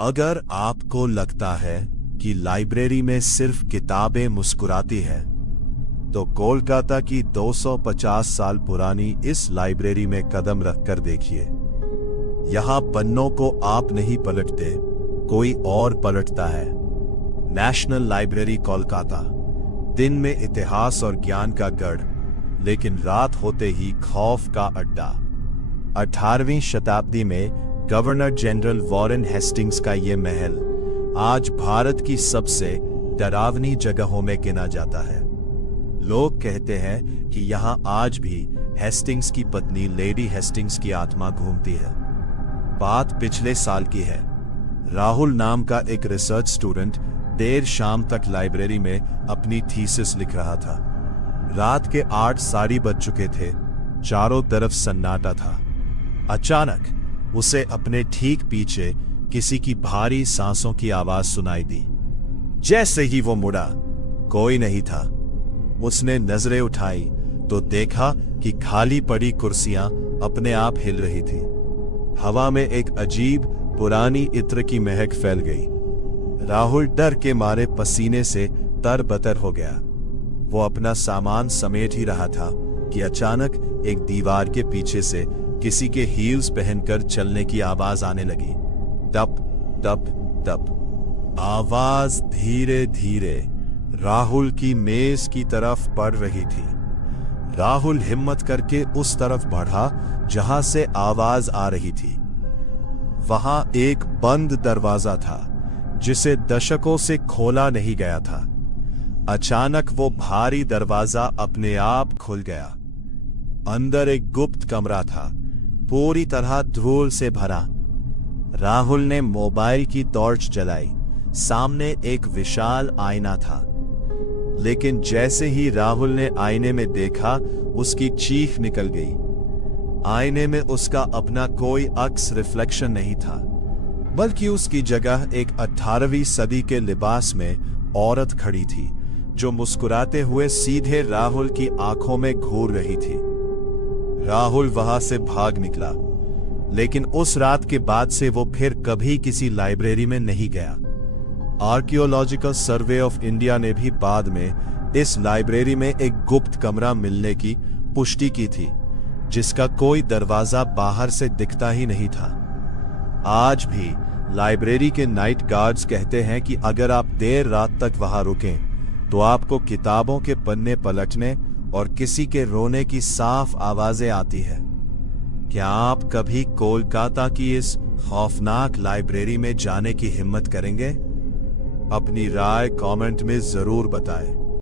अगर आपको लगता है कि लाइब्रेरी में सिर्फ किताबें मुस्कुराती हैं, तो कोलकाता की 250 साल पुरानी इस लाइब्रेरी में कदम रखकर देखिए। यहां पन्नों को आप नहीं पलटते, कोई और पलटता है। नेशनल लाइब्रेरी कोलकाता, दिन में इतिहास और ज्ञान का गढ़, लेकिन रात होते ही खौफ का अड्डा। 18वीं शताब्दी में गवर्नर जनरल वॉरेन हेस्टिंग्स का यह महल आज भारत की सबसे डरावनी जगहों में गिना जाता है। लोग कहते हैं कि यहां आज भी हेस्टिंग्स की पत्नी लेडी हेस्टिंग्स की आत्मा घूमती है। बात पिछले साल की है। राहुल नाम का एक रिसर्च स्टूडेंट देर शाम तक लाइब्रेरी में अपनी थीसिस लिख रहा था। रात के 8 साढ़े बज चुके थे, चारों तरफ सन्नाटा था। अचानक उसे अपने ठीक पीछे किसी की भारी सांसों की आवाज सुनाई दी। जैसे ही वो मुड़ा, कोई नहीं था। उसने नजरें उठाई तो देखा कि खाली पड़ी कुर्सियां अपने आप हिल रही थी। हवा में एक अजीब पुरानी इत्र की महक फैल गई। राहुल डर के मारे पसीने से तरबतर हो गया। वो अपना सामान समेट ही रहा था कि अचानक एक दीवार के पीछे से किसी के हील्स पहनकर चलने की आवाज आने लगी। टप टप टप। आवाज धीरे धीरे राहुल की मेज की तरफ बढ़ रही थी। राहुल हिम्मत करके उस तरफ बढ़ा जहां से आवाज आ रही थी। वहां एक बंद दरवाजा था जिसे दशकों से खोला नहीं गया था। अचानक वो भारी दरवाजा अपने आप खुल गया। अंदर एक गुप्त कमरा था, पूरी तरह धूल से भरा। राहुल ने मोबाइल की टॉर्च जलाई। सामने एक विशाल आईना था, लेकिन जैसे ही राहुल ने आईने में देखा, उसकी चीख निकल गई। आईने में उसका अपना कोई अक्स रिफ्लेक्शन नहीं था, बल्कि उसकी जगह एक 18वीं सदी के लिबास में औरत खड़ी थी, जो मुस्कुराते हुए सीधे राहुल की आंखों में घूर रही थी। राहुल वहां से भाग निकला, लेकिन उस रात के बाद से वो फिर कभी किसी लाइब्रेरी में नहीं गया। आर्कियोलॉजिकल सर्वे ऑफ इंडिया ने भी बाद में इस लाइब्रेरी में एक गुप्त कमरा मिलने की पुष्टि की थी, जिसका कोई दरवाजा बाहर से दिखता ही नहीं था। आज भी लाइब्रेरी के नाइट गार्ड्स कहते हैं कि अगर आप देर रात तक वहां रुकें, तो आपको किताबों के पन्ने पलटने और किसी के रोने की साफ आवाजें आती है। क्या आप कभी कोलकाता की इस खौफनाक लाइब्रेरी में जाने की हिम्मत करेंगे? अपनी राय कमेंट में जरूर बताएं।